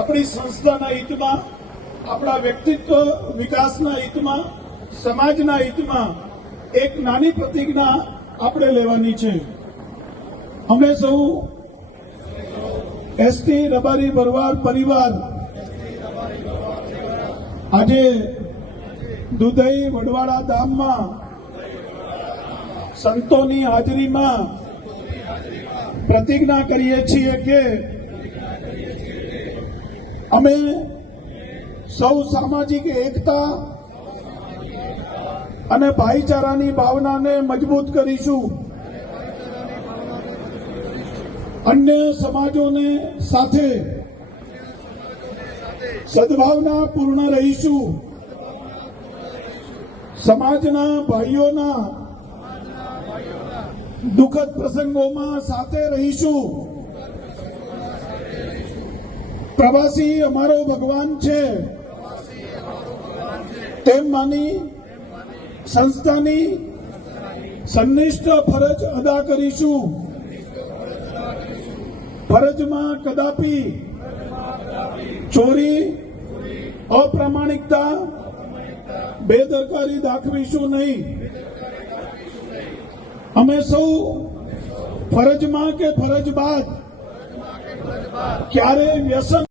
આપણી સંસ્થાના હિતમાં, આપણા વ્યક્તિત્વ વિકાસના હિતમાં, સમાજના હિતમાં એક નાની પ્રતિજ્ઞા આપણે લેવાની છે. અમે સૌ એસટી રબારી ભરવાડ પરિવાર આજે દુધઈ વડવાળા ધામમાં સંતોની હાજરીમાં પ્રતિજ્ઞા કરીએ છીએ કે અમે સૌ સામાજિક એકતા અને ભાઈચારાની ભાવનાને મજબૂત કરીશું. અન્ય સમાજોને સાથે સદભાવના પૂર્ણ રહીશું. સમાજના ભાઈઓના દુઃખદ પ્રસંગોમાં સાથે રહીશું. પ્રવાસી અમારો ભગવાન છે તેમ માની સંસ્થાની સંનિષ્ઠ ફરજ અદા કરીશું. ફરજમાં કદાપી ચોરી, અપ્રામાણિકતા, બેદરકારી દાખવીશું નહીં. અમે સૌ ફરજમાં કે ફરજ બાદ ક્યારે વ્યસન